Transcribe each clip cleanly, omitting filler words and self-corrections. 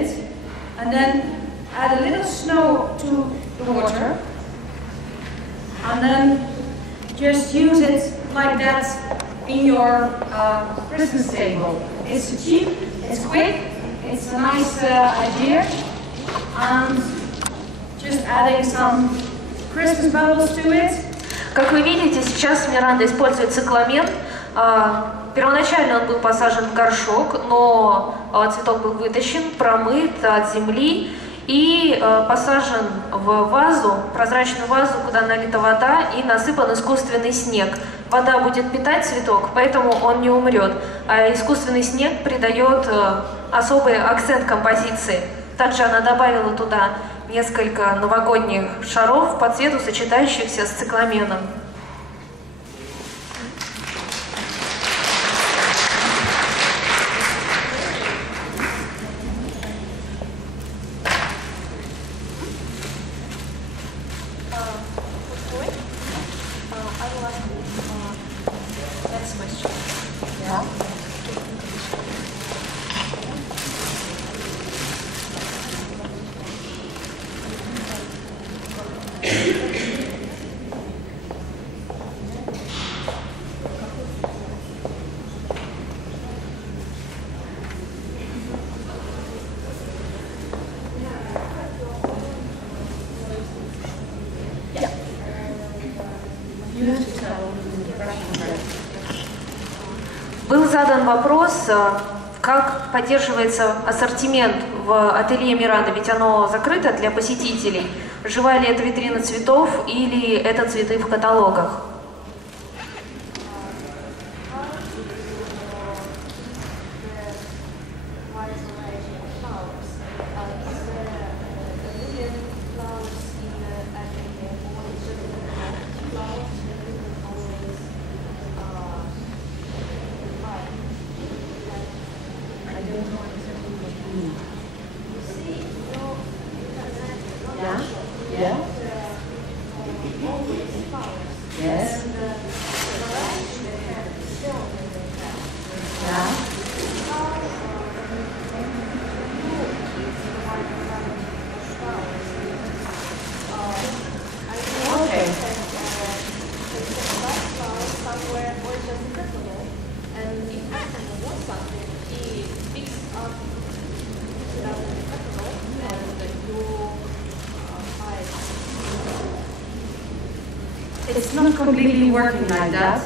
it, and then add a little snow to the water, and then just use it like that in your Christmas table. It's cheap, it's quick, it's a nice idea, and just adding some Christmas bubbles to it. Как вы видите, сейчас Миранда использует цикламен. Первоначально он был посажен в горшок, но цветок был вытащен, промыт от земли и посажен в вазу, прозрачную вазу, куда налита вода и насыпан искусственный снег. Вода будет питать цветок, поэтому он не умрет, а искусственный снег придает особый акцент композиции. Также она добавила туда несколько новогодних шаров по цвету, сочетающихся с цикламеном. Был задан вопрос, как поддерживается ассортимент в ателье Миранды, ведь оно закрыто для посетителей. Живая ли это витрина цветов или это цветы в каталогах? It's not completely working like that.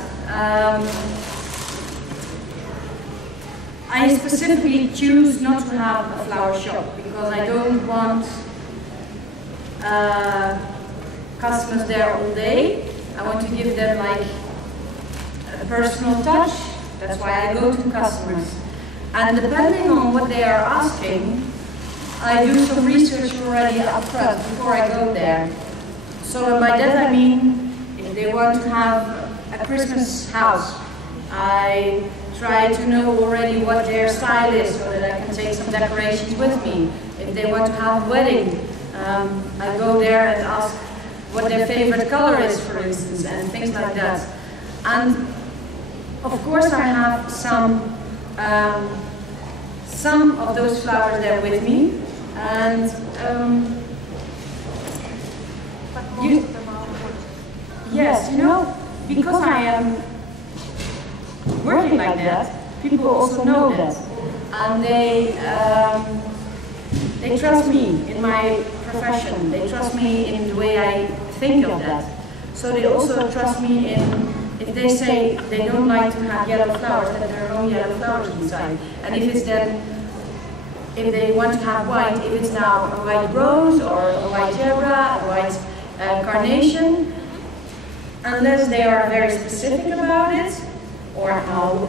I specifically choose not to have a flower shop because I don't want customers there all day. I want to give them like a personal touch. That's why I go to customers. And depending on what they are asking, I do some research already up front before I go there. So by that I mean, if they want to have a Christmas house, I try to know already what their style is so that I can take some decorations with me. If they want to have a wedding, I go there and ask what their favorite color is, for instance, and things like that. And of course I have some of those flowers there with me, and yes, you know, because I am working like that, people also know that, and they trust me in my profession. They trust me in the way I think of that. So they also trust me in, if they say they don't like to have yellow flowers, that there are no yellow flowers inside. And if it's then, if they want to have white, if it's now a white rose or a white zebra, a white carnation, unless they are very specific about it, or I'll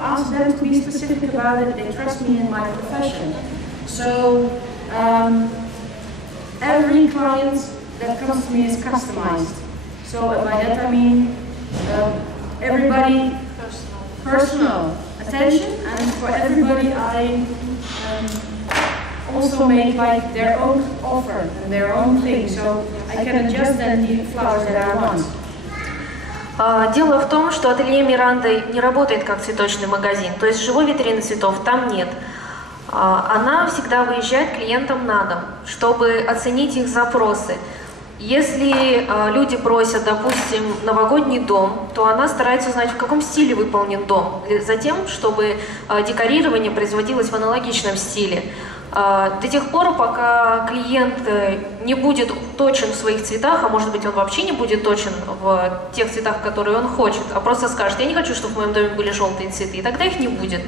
ask them to be specific about it, they trust me in my profession. So every client that comes to me is customized. So by that I mean everybody personal attention, and for everybody I also make like their own offer and their own thing, so I can adjust then the flowers that I want. Дело в том, что ателье Миранды не работает как цветочный магазин, то есть живой витрины цветов там нет. она всегда выезжает к клиентам на дом, чтобы оценить их запросы. Если люди просят, допустим, новогодний дом, то она старается узнать, в каком стиле выполнен дом, затем, чтобы декорирование производилось в аналогичном стиле. До тех пор, пока клиент не будет точен в своих цветах, а может быть он вообще не будет точен в тех цветах, которые он хочет, а просто скажет: я не хочу, чтобы в моем доме были желтые цветы, и тогда их не будет.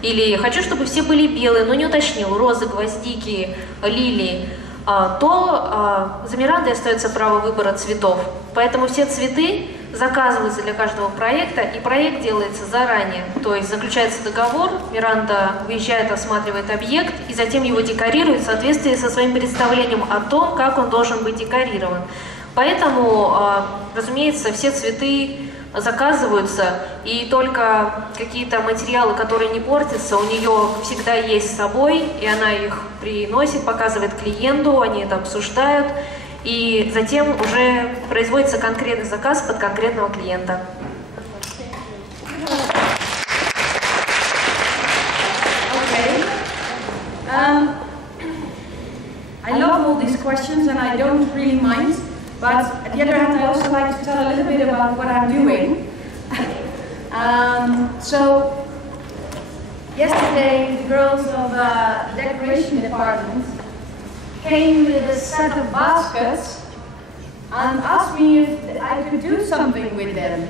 Или хочу, чтобы все были белые, но не уточнил, розы, гвоздики, лилии, то за Мирандой остается право выбора цветов. Поэтому все цветы заказываются для каждого проекта, и проект делается заранее. То есть заключается договор, Миранда выезжает, осматривает объект, и затем его декорирует в соответствии со своим представлением о том, как он должен быть декорирован. Поэтому, разумеется, все цветы заказываются, и только какие-то материалы, которые не портятся, у нее всегда есть с собой, и она их приносит, показывает клиенту, они это обсуждают, и затем уже производится конкретный заказ под конкретного клиента. I love all these questions and I don't really mind. But on the other hand, I also like to tell a little bit about what I'm doing. So, yesterday the girls of the decoration department came with a set of baskets and asked me if I could do something with them.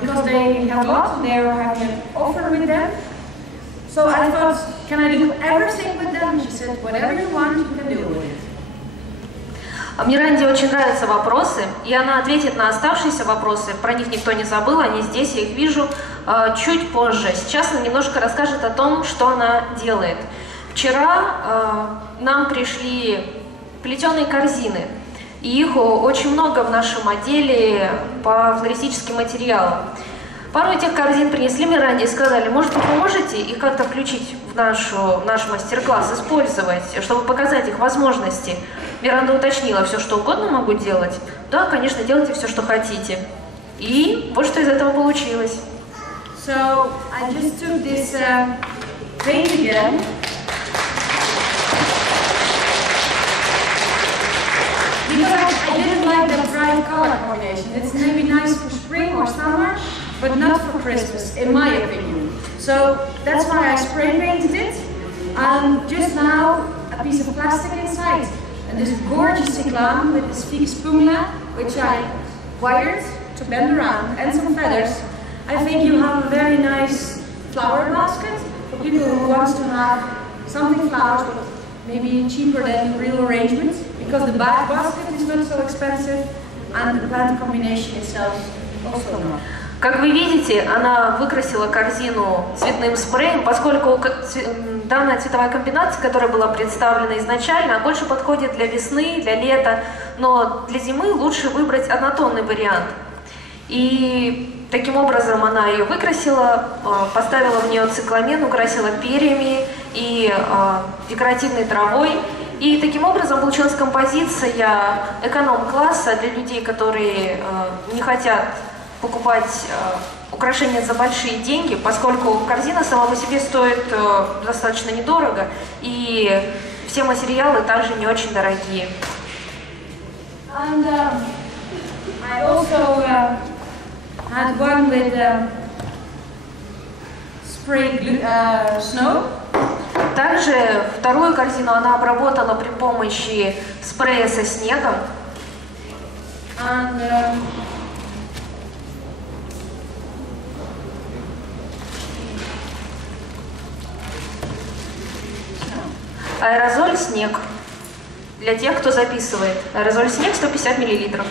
Because they have lots and they were having an offer with them. So I thought, can I do everything with them? She said, whatever you want, you can do with it. Миранде очень нравятся вопросы, и она ответит на оставшиеся вопросы. Про них никто не забыл, они здесь, я их вижу, чуть позже. Сейчас она немножко расскажет о том, что она делает. Вчера нам пришли плетеные корзины, и их очень много в нашем отделе по флористическим материалам. Пару этих корзин принесли Миранде и сказали: может, вы поможете их как-то включить в наш мастер-класс, использовать, чтобы показать их возможности. Миранда уточнила: все что угодно могу делать? Да, конечно, делайте все, что хотите. И вот что из этого получилось. So, I just took this paint again. Because I didn't like the bright color combination. It's maybe nice for spring or summer, but not for Christmas, in my opinion. So that's why I spray painted it. And just now, a piece of plastic inside. And this gorgeous cyclone with this fig spumula, which I wired to bend around, and some feathers. I think you have a very nice flower basket for people who want to have something flowers, but maybe cheaper than real arrangements, because the back basket is not so expensive, and the plant combination itself also not. Как вы видите, она выкрасила корзину цветным спреем, поскольку данная цветовая комбинация, которая была представлена изначально, больше подходит для весны, для лета, но для зимы лучше выбрать однотонный вариант. И таким образом она ее выкрасила, поставила в нее цикламен, украсила перьями и декоративной травой. И таким образом получилась композиция эконом-класса для людей, которые не хотят покупать украшения за большие деньги, поскольку корзина сама по себе стоит достаточно недорого, и все материалы также не очень дорогие. And I also had one with spray snow. Также вторую корзину она обработала при помощи спрея со снегом. And аэрозоль снег. Для тех, кто записывает. Аэрозоль снег 150 мл.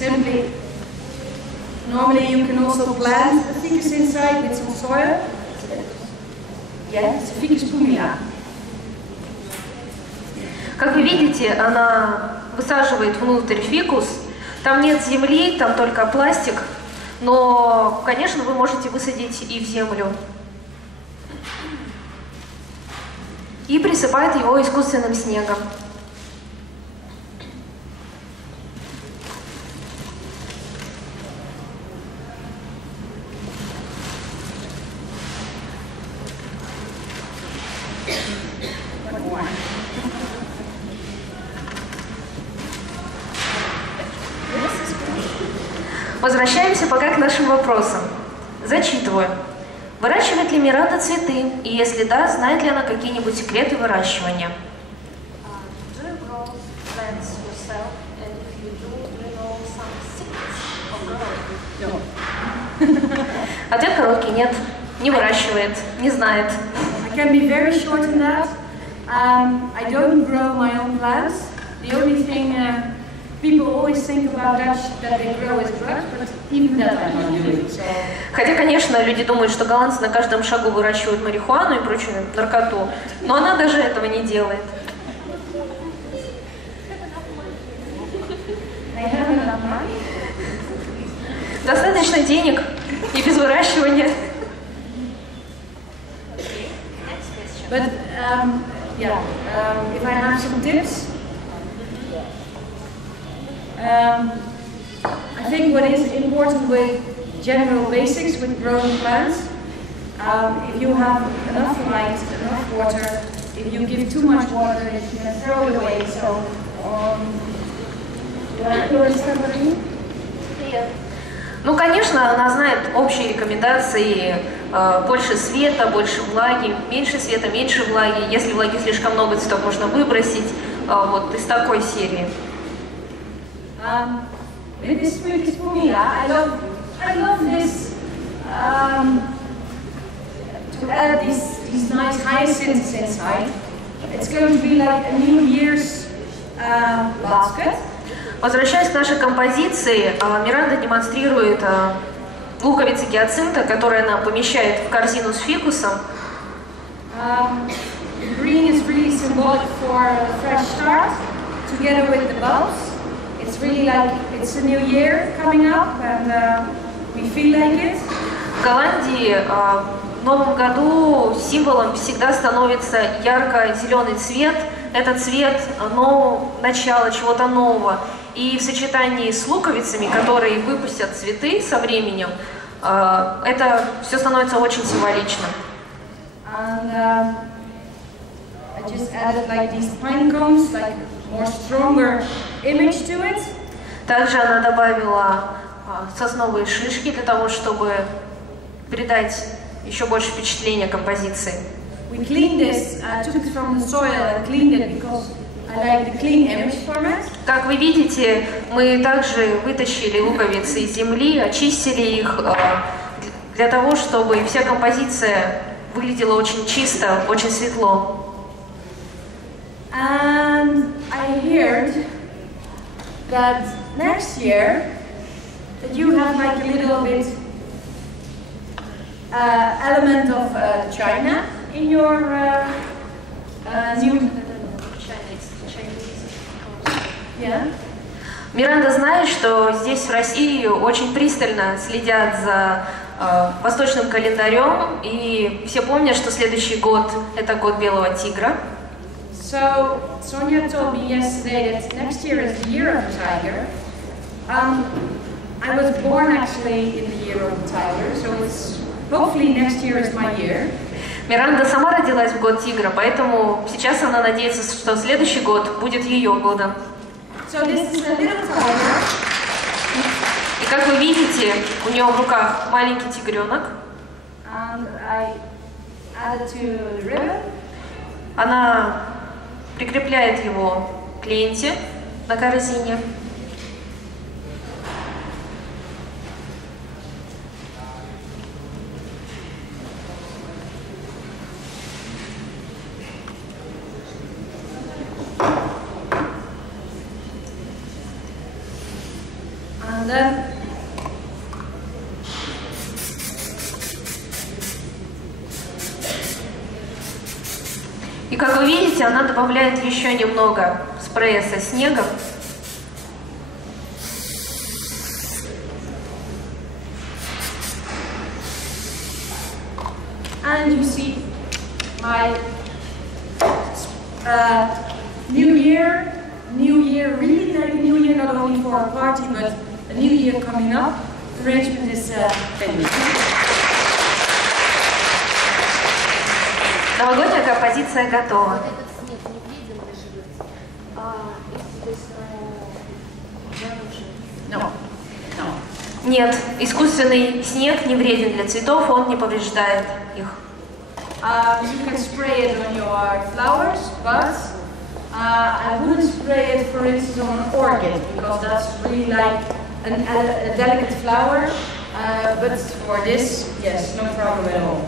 Simply, normally you can also plant the ficus inside with some soil. Yeah, it's a ficus pumila. Как вы видите, она высаживает внутрь фикус, Там нет земли, там только пластик, но, конечно, вы можете высадить и в землю. И присыпает его искусственным снегом. Возвращаемся пока к нашим вопросам. Зачитываю. Выращивает ли Миранда цветы? И если да, знает ли она какие-нибудь секреты выращивания? Ответ короткий. Нет. Не выращивает. Не знает. I can be very short in that. I don't grow my own plants. The only thing people always think about Dutch that they grow is drugs, but even that I'm not doing. So. Хотя, конечно, люди думают, что голландцы на каждом шагу выращивают марихуану и прочую наркоту, но она даже этого не делает. Достаточно денег и без выращивания. But if I have some tips, I think what is important with general basics with growing plants, if you have enough light, enough water, if you give too much water, you can throw it away. So, ну, конечно, она знает общие рекомендации. Больше света, больше влаги, меньше света, меньше влаги. Если влаги слишком много, цветов можно выбросить. Вот из такой серии. With this Swedish formula, I love this to add these nice hyacinths inside. It's going to be like a New Year's basket. Возвращаясь к нашей композиции, Миранда демонстрирует луковицы гиацинта, которые она помещает в корзину с фикусом. Green is really symbolic for a fresh start, together with the bulbs. It's really like it's a new year coming up, and we feel like it. В Голландии в Новом году символом всегда становится ярко-зеленый цвет. Это цвет начала чего-то нового. И в сочетании с луковицами, которые выпустят цветы со временем, это все становится очень символичным. And I just added like these pine cones, like more stronger image to it. Также она добавила сосновые шишки для того, чтобы придать еще больше впечатления композиции. We cleaned this, took it from the soil and cleaned it because I like the clean image format. Как вы видите, мы также вытащили луковицы из земли, очистили их для того, чтобы вся композиция выглядела очень чисто, очень светло. And I heard that next year that you have like a little bit element of China in your new. Yeah. Миранда знает, что здесь в России очень пристально следят за восточным календарем, и все помнят, что следующий год – это год белого тигра. So Sonia told me yesterday that next year is the year of the tiger. I was born actually in the year of the tiger, so it's hopefully next year is my year. Миранда сама родилась в год тигра, поэтому сейчас она надеется, что следующий год будет ее годом. So this is a little tiger. И как вы видите, у нее в руках маленький тигренок. And I added to the ribbon. Она прикрепляет его к ленте на корзине. And then и как вы видите, она добавляет еще немного спрея со снегом. And you see my New Year, really like a New Year, not only for a party, but a New Year coming up. The arrangement is finished. Новогодняя композиция готова. No. Нет, искусственный снег не вреден для цветов, он не повреждает их. You can spray it on your flowers, but I wouldn't spray it, for instance, on an orchid, because that's really like a delicate flower. But for this, yes, no problem at all.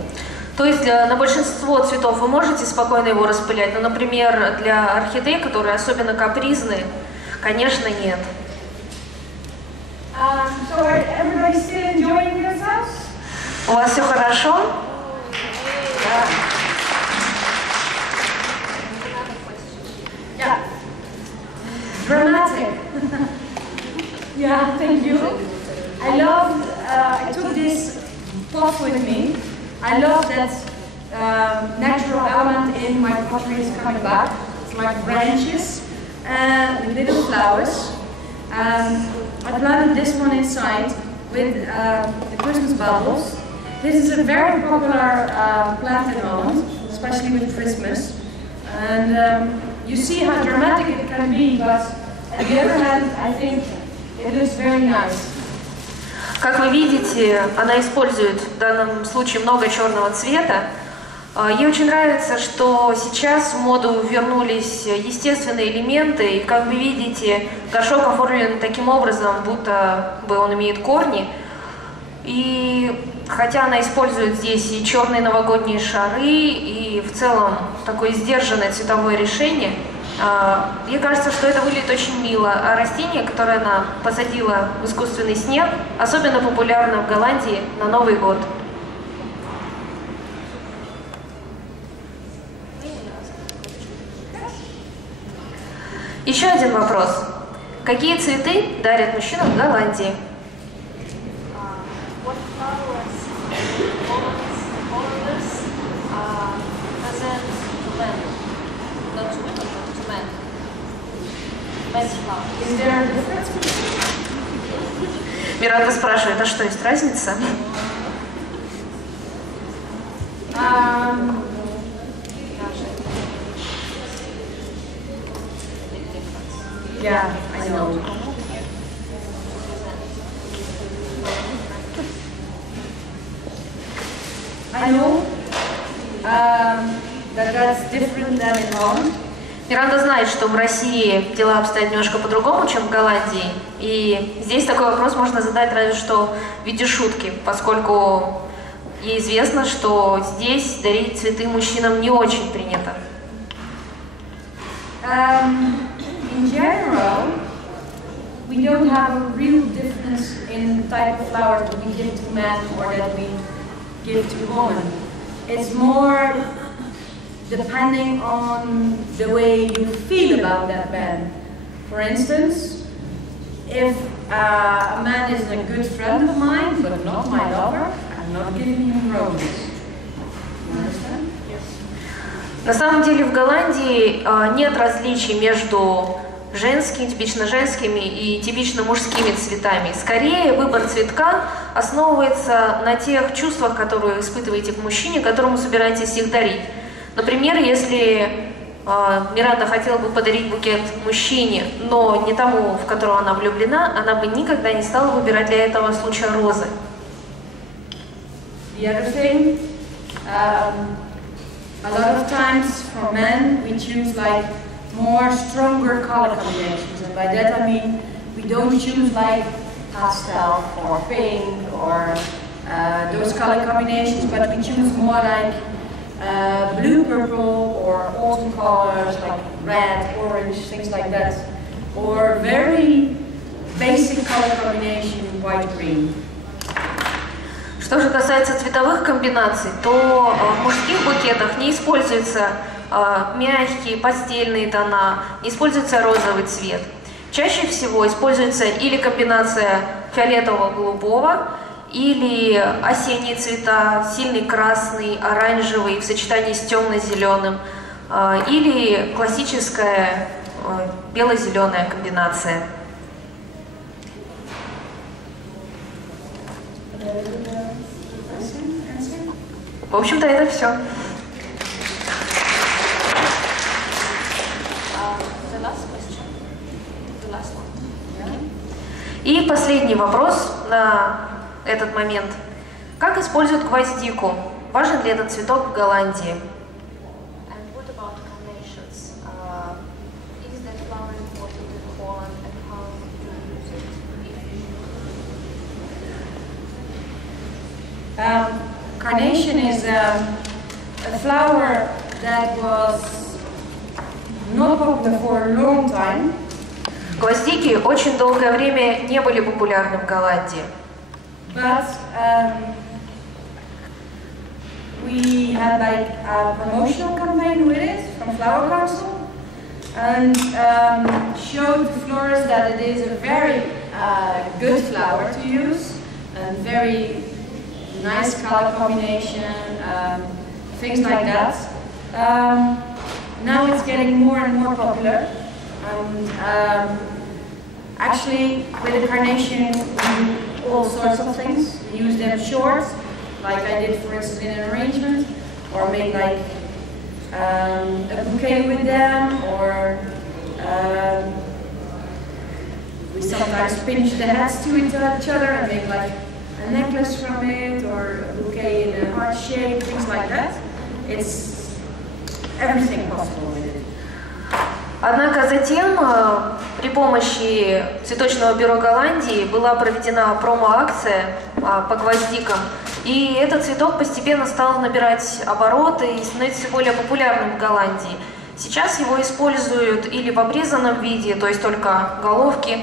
То есть на большинство цветов вы можете спокойно его распылять, но, например, для орхидей, которые особенно капризны, конечно, нет. So everybody still enjoying themselves? У вас все хорошо? Yeah. Dramatic. Yeah, thank you. I took this pot with me. I love that natural element in my pottery is coming back. It's like branches with little flowers. I planted this one inside with the Christmas bubbles. This is a very popular plant at the moment, especially with Christmas. And you see how dramatic it can be, but on the other hand, I think it looks very nice. Как вы видите, она использует в данном случае много черного цвета. Ей очень нравится, что сейчас в моду вернулись естественные элементы, и, как вы видите, горшок оформлен таким образом, будто бы он имеет корни. И хотя она использует здесь и черные новогодние шары, и в целом такое сдержанное цветовое решение, мне кажется, что это выглядит очень мило. А растение, которое она посадила в искусственный снег, особенно популярно в Голландии на Новый год. Еще один вопрос. Какие цветы дарят мужчинам в Голландии? Миранда спрашивает, а что, есть разница? Yeah, I know. I know that's different than in Holland. Миранда знает, что в России дела обстоят немножко по-другому, чем в Голландии. И здесь такой вопрос можно задать разве что в виде шутки, поскольку ей известно, что здесь дарить цветы мужчинам не очень принято. In general, we don't have a real difference in the type of flowers that we give to men or that we give to women. It's more depending on the way you feel about that man. For instance, if a man is a good friend of mine, but not my lover, I'm not giving him roses. You understand? На самом деле в Голландии нет различий между женскими, типично женскими и типично мужскими цветами. Скорее, выбор цветка основывается на тех чувствах, которые вы испытываете к мужчине, которому собираетесь их дарить. Например, если Миранда хотела бы подарить букет мужчине, но не тому, в которого она влюблена, она бы никогда не стала выбирать для этого случая розы. The other thing, a lot of times for men we choose like more stronger color combinations, and by that I mean we don't choose like pastel or pink or those color combinations, but we choose more like blue, purple, or autumn colors like red, orange, things like that, or very basic color combination, white, green. Что же касается цветовых комбинаций, то в мужских букетах не используются мягкие пастельные тона, не используется розовый цвет. Чаще всего используется или комбинация фиолетового-голубого, или осенние цвета, сильный красный, оранжевый в сочетании с темно-зеленым, или классическая бело-зеленая комбинация. В общем-то, это все. И последний вопрос на этот момент. Как используют гвоздику? Важен ли этот цветок в Голландии? Carnation is a flower that was not popular for a long time. Гвоздики очень долгое время не были популярны в Голландии. But we had like a promotional campaign with it from Flower Council and showed the florists that it is a very good flower to use and very nice color combination, things like that. Now it's getting more and more popular. And actually, with the carnation, we do all sorts of things. We use them short, like I did, for instance, in an arrangement, or make like a bouquet with them, or we sometimes pinch the heads to each other and make like a necklace from it, or a bouquet in a heart shape, things like that. It's everything possible with it. Однако затем при помощи цветочного бюро Голландии была проведена промо-акция по гвоздикам, и этот цветок постепенно стал набирать обороты и становиться все более популярным в Голландии. Сейчас его используют или в обрезанном виде, то есть только головки,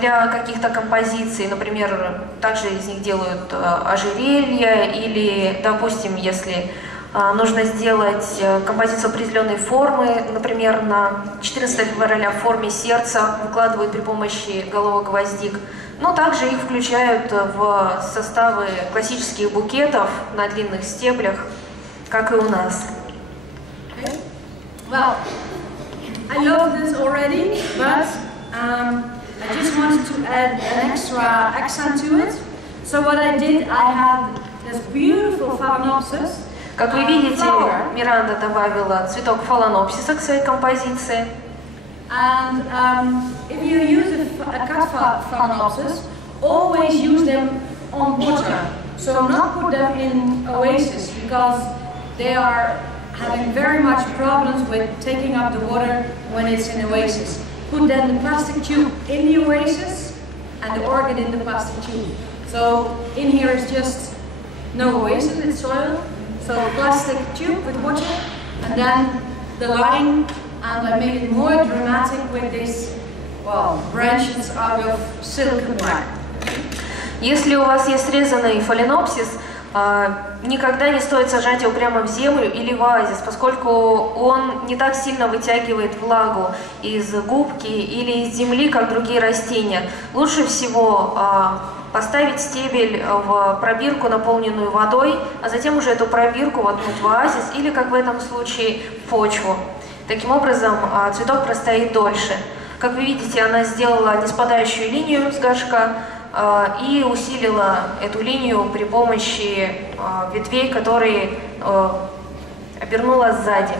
для каких-то композиций, например, также из них делают ожерелья, или, допустим, если нужно сделать композицию определенной формы, например, на 14 февраля в форме сердца, выкладывают при помощи головок гвоздик. Но также их включают в составы классических букетов на длинных стеблях, как и у нас. Okay. Well, I love this already, but I just wanted to add an extra accent to it. So what I did, I had this beautiful Phalaenopsis. Как вы видите, Миранда добавила цветок фаланопсиса к своей композиции. And if you use a cut Phalaenopsis, always use them on water. So not put them in oasis, because they are having very much problems with taking up the water when it's in oasis. Put then the plastic tube in the oasis and the orchid in the plastic tube. So in here is just no oasis, it's soil. So plastic tube with water, and then the line, and I made it more dramatic with these, well, branches out of silk bark. Если у вас есть срезанный фаленопсис, никогда не стоит сажать его прямо в землю или в оазис, поскольку он не так сильно вытягивает влагу из губки или из земли, как другие растения. Лучше всего поставить стебель в пробирку, наполненную водой, а затем уже эту пробирку воткнуть в оазис или, как в этом случае, в почву. Таким образом, цветок простоит дольше. Как вы видите, она сделала неспадающую линию с горшка и усилила эту линию при помощи ветвей, которые обернула сзади.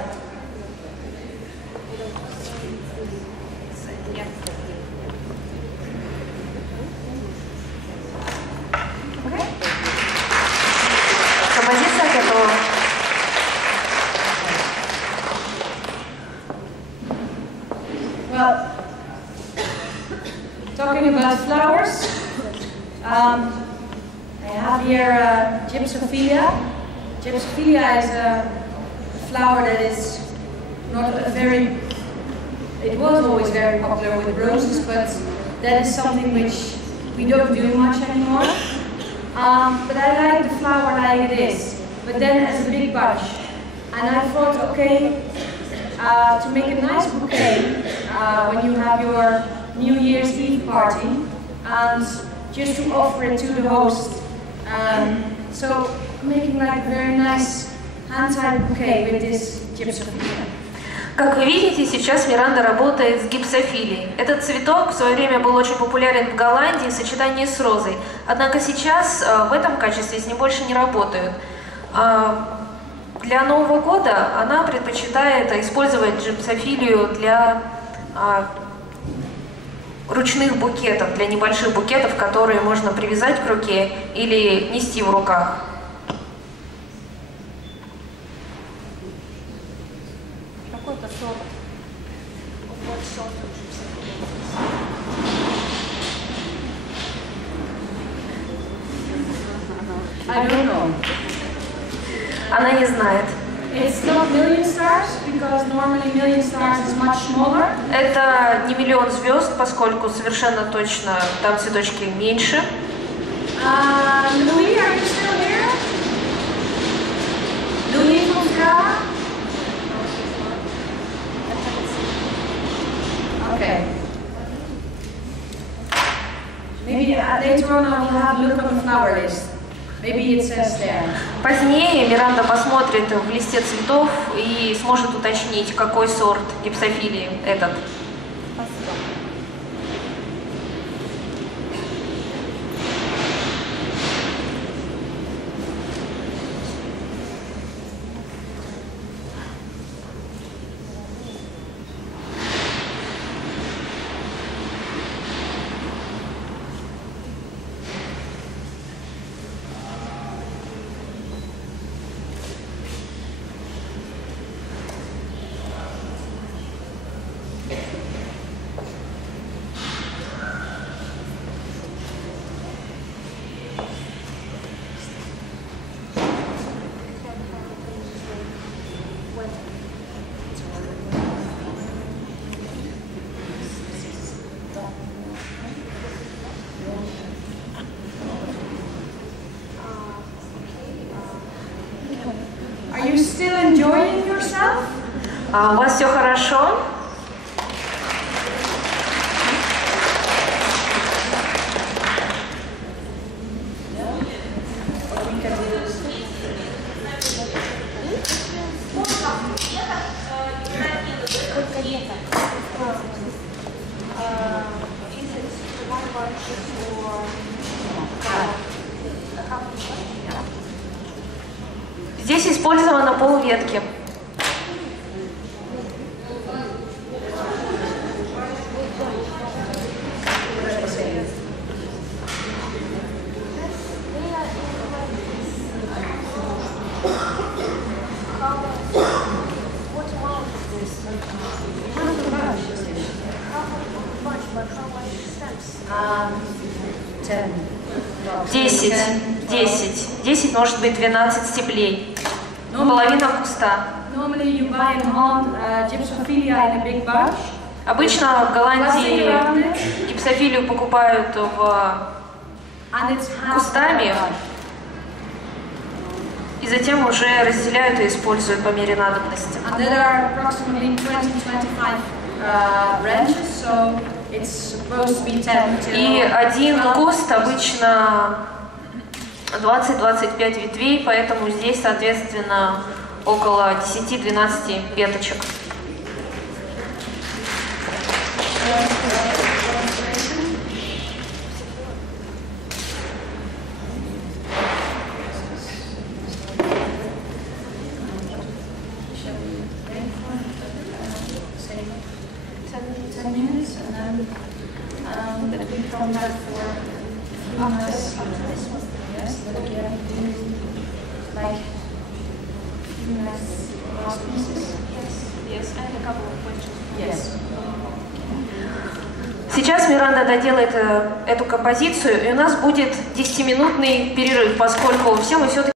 Композиция готова. Well, talking about flowers, I have here Gypsophilia. Gypsophilia is a flower that is not a very, it was always very popular with roses, but that is something which we don't do much anymore. But I like the flower like it is, but then as a big bunch. And I thought, okay, to make a nice bouquet when you have your New Year's Eve party, and just to offer it to the host So making like a very nice hand-tied bouquet with this gypsophilia. Как вы видите, сейчас Миранда работает с гипсофилией. Этот цветок в свое время был очень популярен в Голландии в сочетании с розой. Однако сейчас в этом качестве с ним больше не работают. Для Нового года она предпочитает использовать гипсофилию для ручных букетов, для небольших букетов, которые можно привязать к руке или нести в руках. Какой-то сорт. I don't know. Она не знает. It's not million stars because normally million stars is much smaller. Это не миллион звезд, поскольку совершенно точно там цветочки меньше. Louis, are you still here? Louis from Prague? Okay. Maybe later on I will have a look on the flower list. Maybe it says there. Позднее Миранда посмотрит в листе цветов и сможет уточнить, какой сорт гипсофилии этот. Спасибо. Are you still enjoying yourself? У вас все хорошо? Здесь использовано полветки. Десять, может быть, 12 стеблей. Половина куста. Normally you buy in Holland gypsophilia in a big bunch. Обычно в Голландии гипсофилию покупают кустами и затем уже разделяют и используют по мере надобности. And there are approximately 20-25 branches, so it's supposed to be 10 И один куст обычно 20-25 ветвей, поэтому здесь, соответственно, около 10-12 веточек. Сейчас Миранда доделает эту композицию, и у нас будет 10-минутный перерыв, поскольку все мы все-таки